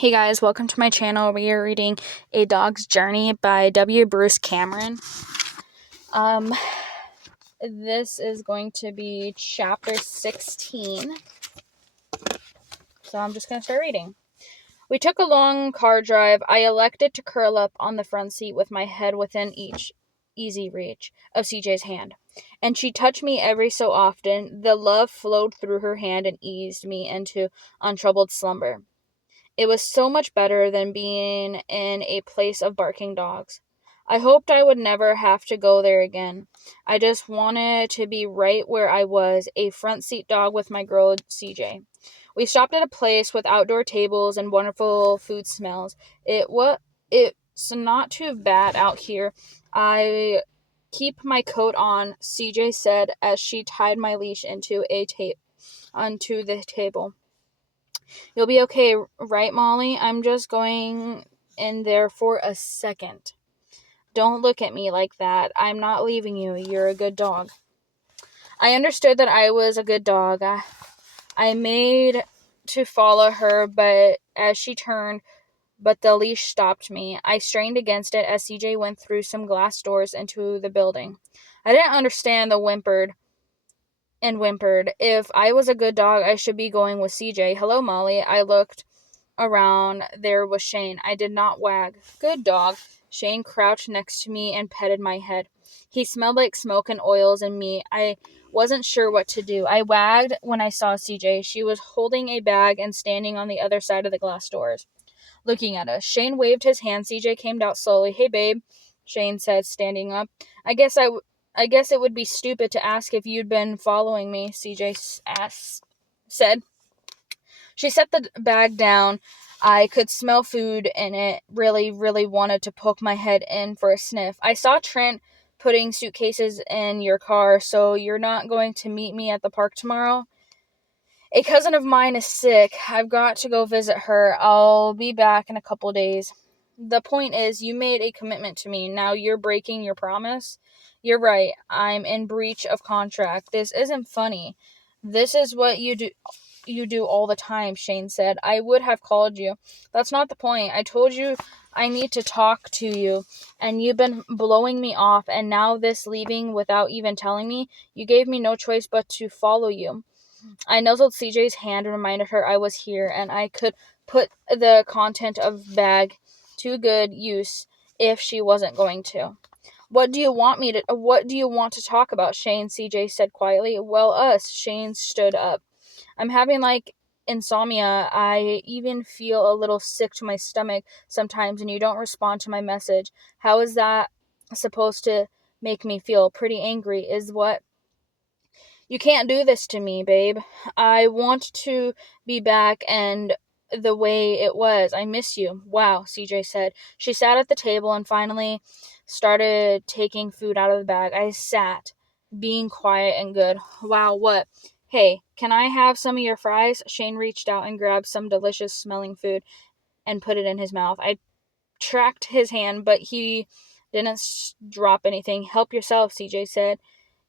Hey guys, welcome to my channel. We are reading A Dog's Journey by W. Bruce Cameron. This is going to be chapter 16. So I'm just going to start reading. We took a long car drive. I elected to curl up on the front seat with my head within easy reach of CJ's hand. And she touched me every so often. The love flowed through her hand and eased me into untroubled slumber. It was so much better than being in a place of barking dogs. I hoped I would never have to go there again. I just wanted to be right where I was, a front seat dog with my girl CJ. We stopped at a place with outdoor tables and wonderful food smells. It's not too bad out here. I keep my coat on, CJ said as she tied my leash onto the table. You'll be okay, right, Molly? I'm just going in there for a second. Don't look at me like that. I'm not leaving you. You're a good dog. I understood that I was a good dog. I made to follow her, but as she turned, but the leash stopped me. I strained against it as CJ went through some glass doors into the building. I didn't understand the whimpered. If I was a good dog, I should be going with CJ. Hello, Molly. I looked around. There was Shane. I did not wag. Good dog. Shane crouched next to me and petted my head. He smelled like smoke and oils and meat. I wasn't sure what to do. I wagged when I saw CJ. She was holding a bag and standing on the other side of the glass doors, looking at us. Shane waved his hand. CJ came out slowly. Hey, babe, Shane said, standing up. I guess it would be stupid to ask if you'd been following me, CJ said. She set the bag down. I could smell food in it. Really, really wanted to poke my head in for a sniff. I saw Trent putting suitcases in your car, so you're not going to meet me at the park tomorrow? A cousin of mine is sick. I've got to go visit her. I'll be back in a couple days. The point is, you made a commitment to me. Now you're breaking your promise? You're right. I'm in breach of contract. This isn't funny. This is what you do all the time, Shane said. I would have called you. That's not the point. I told you I need to talk to you, and you've been blowing me off, and now this leaving without even telling me. You gave me no choice but to follow you. I nuzzled CJ's hand and reminded her I was here, and I could put the content of bag to good use if she wasn't going to. What do you want to talk about, Shane? CJ said quietly. Well, us. Shane stood up. I'm having insomnia. I even feel a little sick to my stomach sometimes, and you don't respond to my message. How is that supposed to make me feel? Pretty angry is what. You can't do this to me, babe. I want to be back and the way it was. I miss you. Wow, CJ said. She sat at the table and finally started taking food out of the bag. I sat, being quiet and good. Wow, what? Hey, can I have some of your fries? Shane reached out and grabbed some delicious smelling food and put it in his mouth. I tracked his hand, but he didn't drop anything. Help yourself, CJ said.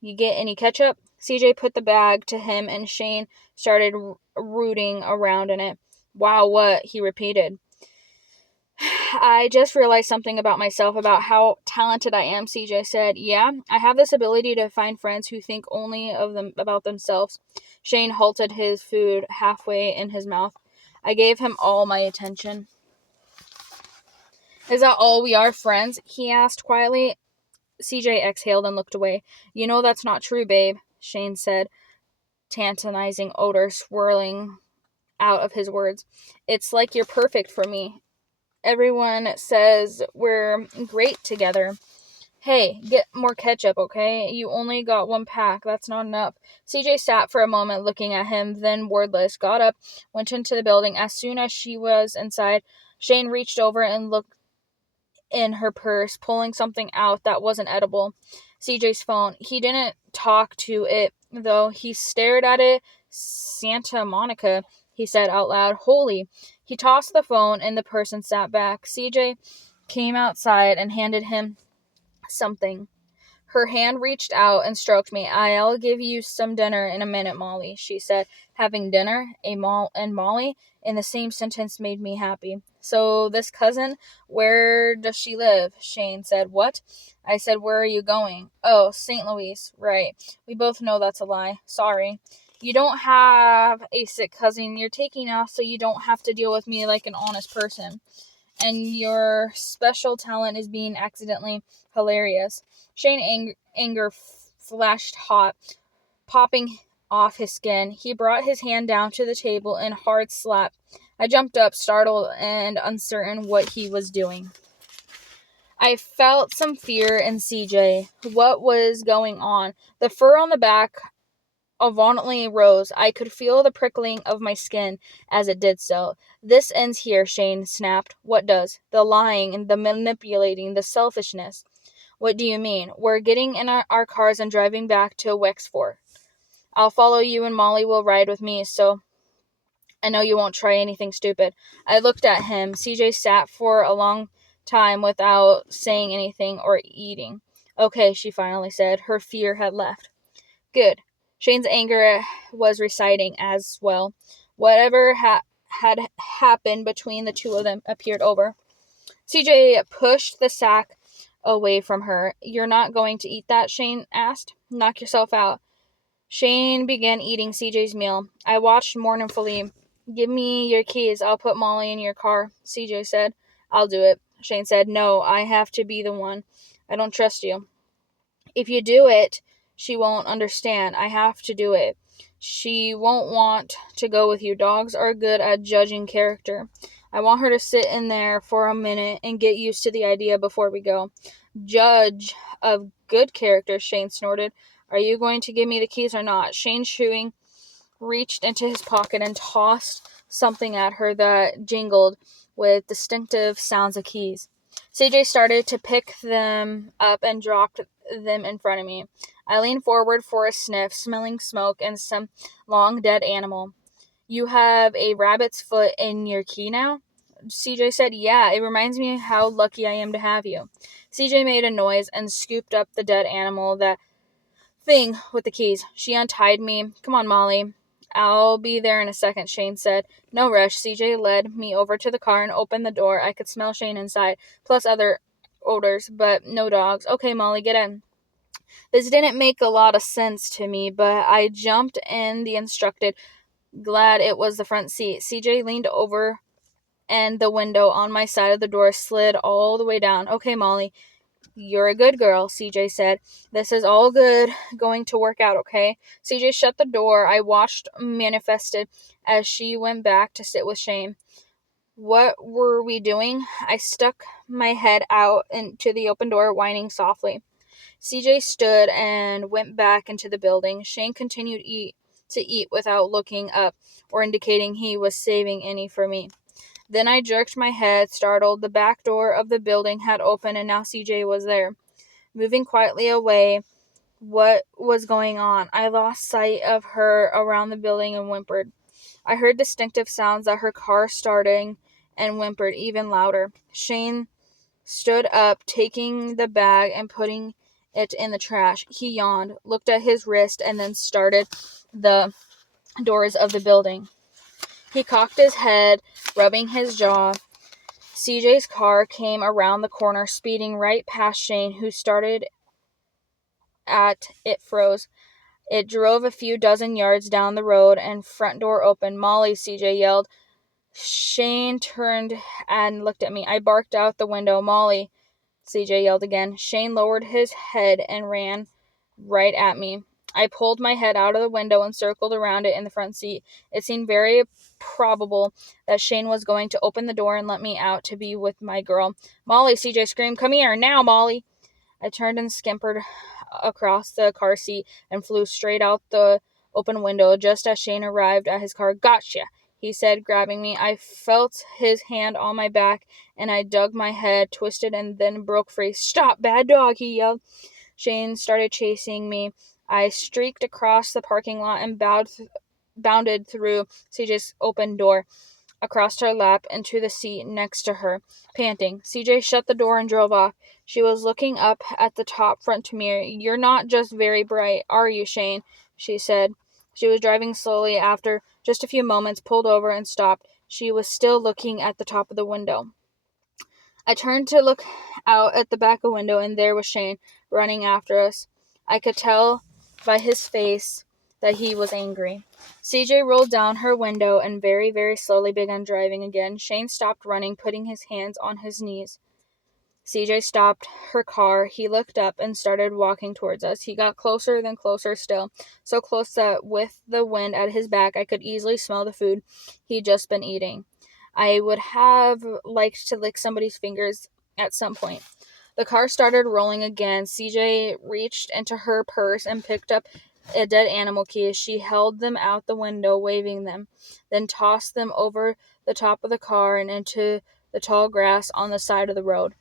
You get any ketchup? CJ put the bag to him and Shane started rooting around in it. Wow, what? He repeated. I just realized something about myself, about how talented I am, CJ said. Yeah, I have this ability to find friends who think only of them about themselves. Shane halted his food halfway in his mouth. I gave him all my attention. Is that all we are, friends? He asked quietly. CJ exhaled and looked away. You know that's not true, babe, Shane said, tantalizing odor swirling out of his words. It's like you're perfect for me. Everyone says we're great together. Hey, get more ketchup, okay? You only got one pack. That's not enough. CJ sat for a moment looking at him, then wordless, got up, went into the building. As soon as she was inside, Shane reached over and looked in her purse, pulling something out that wasn't edible. CJ's phone. He didn't talk to it, though. He stared at it. Santa Monica, he said out loud. Holy. He tossed the phone and the person sat back. CJ came outside and handed him something. Her hand reached out and stroked me. I'll give you some dinner in a minute, Molly, she said. Having dinner, and Molly in the same sentence made me happy. So this cousin, where does she live? Shane said. What? I said, where are you going? Oh, St. Louis. Right. We both know that's a lie. Sorry. You don't have a sick cousin. You're taking off so you don't have to deal with me like an honest person. And your special talent is being accidentally hilarious. Shane anger flashed hot, popping off his skin. He brought his hand down to the table in a hard slap. I jumped up, startled and uncertain what he was doing. I felt some fear in CJ. What was going on? The fur on the back violently rose. I could feel the prickling of my skin as it did so. This ends here, Shane snapped. What does? The lying, the manipulating, the selfishness. What do you mean? We're getting in our cars and driving back to Wexford. I'll follow you and Molly will ride with me, so I know you won't try anything stupid. I looked at him. CJ sat for a long time without saying anything or eating. Okay, she finally said. Her fear had left. Good. Shane's anger was receding as well. Whatever had happened between the two of them appeared over. CJ pushed the sack away from her. You're not going to eat that? Shane asked. Knock yourself out. Shane began eating CJ's meal. I watched mournfully. Give me your keys. I'll put Molly in your car, CJ said. I'll do it. Shane said. No, I have to be the one. I don't trust you. If you do it, she won't understand. I have to do it. She won't want to go with you. Dogs are good at judging character. I want her to sit in there for a minute and get used to the idea before we go. Judge of good character, Shane snorted. Are you going to give me the keys or not? Shane, chewing, reached into his pocket and tossed something at her that jingled with distinctive sounds of keys. CJ started to pick them up and dropped them in front of me. I leaned forward for a sniff, smelling smoke and some long dead animal. You have a rabbit's foot in your key now? CJ said, yeah, it reminds me how lucky I am to have you. CJ made a noise and scooped up the dead animal, that thing with the keys. She untied me. Come on, Molly. I'll be there in a second, Shane said. No rush. CJ led me over to the car and opened the door. I could smell Shane inside, plus other odors, but no dogs. Okay, Molly, get in. This didn't make a lot of sense to me, but I jumped in the instructed, glad it was the front seat. CJ leaned over and the window on my side of the door slid all the way down. Okay, Molly, you're a good girl, CJ said. This is all going to work out, okay? CJ shut the door. I watched manifested as she went back to sit with Shane. What were we doing? I stuck my head out into the open door, whining softly. CJ stood and went back into the building. Shane continued to eat without looking up or indicating he was saving any for me. Then I jerked my head, startled. The back door of the building had opened and now CJ was there. Moving quietly away, what was going on? I lost sight of her around the building and whimpered. I heard distinctive sounds that her car starting and whimpered even louder. Shane stood up, taking the bag and putting it in the trash. He yawned, looked at his wrist, and then started the doors of the building. He cocked his head, rubbing his jaw. CJ's car came around the corner, speeding right past Shane, who started at it froze. It drove a few dozen yards down the road and front door opened. Molly, CJ yelled. Shane turned and looked at me. I barked out the window. Molly, CJ yelled again. Shane lowered his head and ran right at me. I pulled my head out of the window and circled around it in the front seat. It seemed very probable that Shane was going to open the door and let me out to be with my girl. Molly, CJ screamed. Come here, now, Molly. I turned and scampered across the car seat and flew straight out the open window just as Shane arrived at his car. Gotcha, he said, grabbing me. I felt his hand on my back, and I dug my head, twisted, and then broke free. Stop, bad dog, he yelled. Shane started chasing me. I streaked across the parking lot and bounded through CJ's open door. across her lap into the seat next to her, panting. CJ shut the door and drove off. She was looking up at the top front mirror. "You're not just very bright, are you, Shane?" she said. She was driving slowly. After just a few moments, pulled over and stopped. She was still looking at the top of the window. I turned to look out at the back window, and there was Shane running after us. I could tell by his face that he was angry. CJ rolled down her window and very, very slowly began driving again. Shane stopped running, putting his hands on his knees. CJ stopped her car. He looked up and started walking towards us. He got closer, then closer still, so close that with the wind at his back, I could easily smell the food he'd just been eating. I would have liked to lick somebody's fingers at some point. The car started rolling again. CJ reached into her purse and picked up a dead animal key. She held them out the window, waving them, then tossed them over the top of the car and into the tall grass on the side of the road.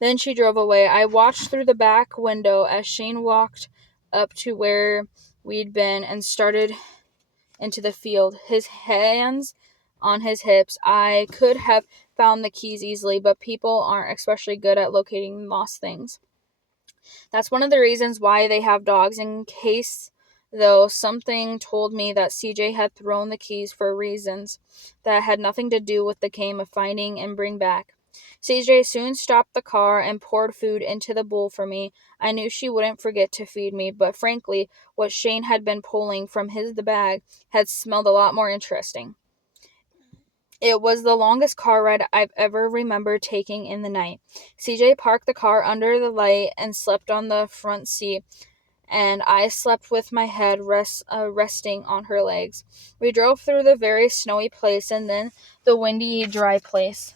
Then she drove away. I watched through the back window as Shane walked up to where we'd been and started into the field, his hands on his hips. I could have found the keys easily, but people aren't especially good at locating lost things. That's one of the reasons why they have dogs, in case, though something told me that CJ had thrown the keys for reasons that had nothing to do with the game of finding and bring back. CJ soon stopped the car and poured food into the bowl for me. I knew she wouldn't forget to feed me, but frankly, what Shane had been pulling from the bag had smelled a lot more interesting. It was the longest car ride I've ever remembered taking in the night. CJ parked the car under the light and slept on the front seat, and I slept with my head resting on her legs. We drove through the very snowy place and then the windy, dry place.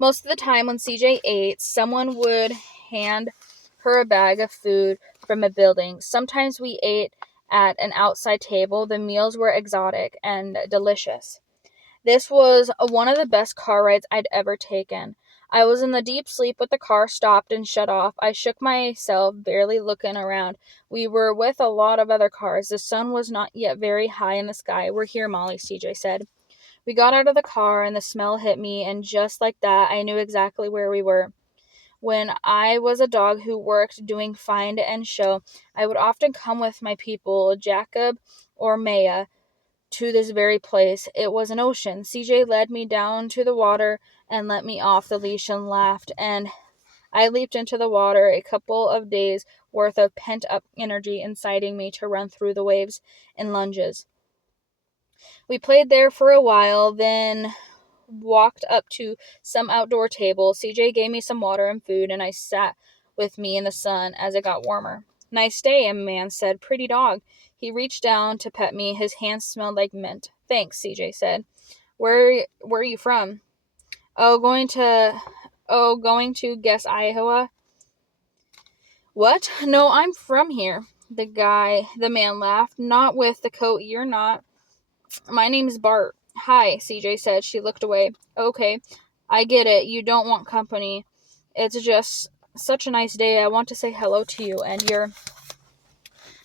Most of the time when CJ ate, someone would hand her a bag of food from a building. Sometimes we ate at an outside table. The meals were exotic and delicious. This was one of the best car rides I'd ever taken. I was in the deep sleep when the car stopped and shut off. I shook myself, barely looking around. We were with a lot of other cars. The sun was not yet very high in the sky. "We're here, Molly," CJ said. We got out of the car and the smell hit me, and just like that, I knew exactly where we were. When I was a dog who worked doing find and show, I would often come with my people, Jacob or Maya, to this very place. It was an ocean. CJ led me down to the water and let me off the leash and laughed, and I leaped into the water, a couple of days worth of pent-up energy inciting me to run through the waves in lunges. We played there for a while, then walked up to some outdoor table. CJ gave me some water and food, and I sat with me in the sun as it got warmer. "Nice day," a man said. "Pretty dog." He reached down to pet me. His hands smelled like mint. "Thanks," CJ said. Where are you from?" Going to guess Iowa." "What? No, I'm from here." The man laughed. "Not with the coat, you're not." "My name's Bart." "Hi," CJ said. She looked away. "Okay, I get it. You don't want company. It's just such a nice day. I want to say hello to you and your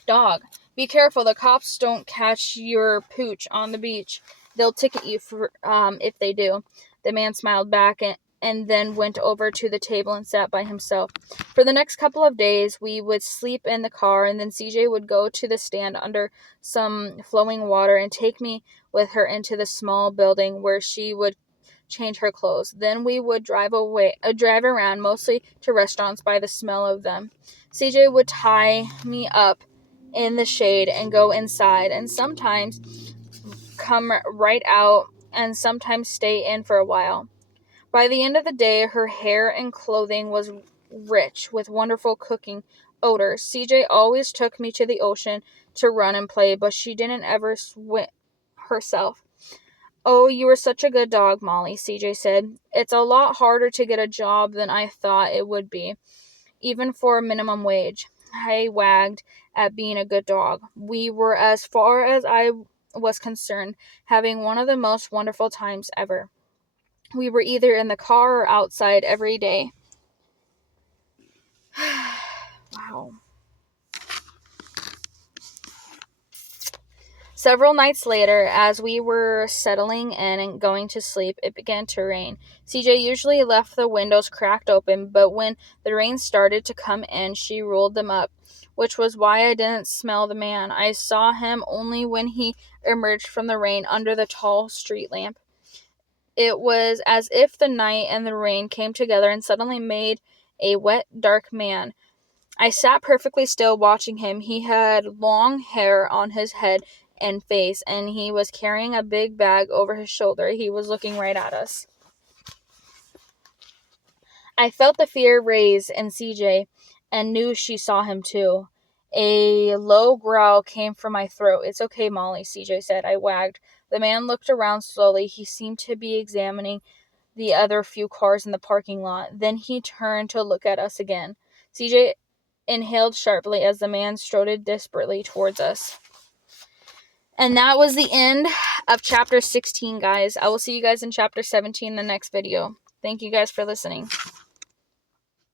dog. Be careful. The cops don't catch your pooch on the beach. They'll ticket you for if they do." The man smiled back and then went over to the table and sat by himself. For the next couple of days, we would sleep in the car, and then CJ would go to the stand under some flowing water and take me with her into the small building where she would change her clothes. Then we would drive around, mostly to restaurants by the smell of them. CJ would tie me up in the shade and go inside, and sometimes come right out, and sometimes stay in for a while. By the end of the day, her hair and clothing was rich with wonderful cooking odors. CJ always took me to the ocean to run and play, but she didn't ever swim herself. "Oh, you were such a good dog, Molly," CJ said. "It's a lot harder to get a job than I thought it would be, even for minimum wage." I wagged at being a good dog. We were, as far as I was concerned, having one of the most wonderful times ever. We were either in the car or outside every day. Wow. Several nights later, as we were settling in and going to sleep, it began to rain. CJ usually left the windows cracked open, but when the rain started to come in, she rolled them up, which was why I didn't smell the man. I saw him only when he emerged from the rain under the tall street lamp. It was as if the night and the rain came together and suddenly made a wet, dark man. I sat perfectly still watching him. He had long hair on his head and face, and he was carrying a big bag over his shoulder. He was looking right at us. I felt the fear raise in CJ and knew she saw him too. A low growl came from my throat. "It's okay, Molly," CJ said. I wagged. The man looked around slowly. He seemed to be examining the other few cars in the parking lot. Then he turned to look at us again. CJ inhaled sharply as the man strode desperately towards us. And that was the end of chapter 16, guys. I will see you guys in chapter 17 in the next video. Thank you guys for listening.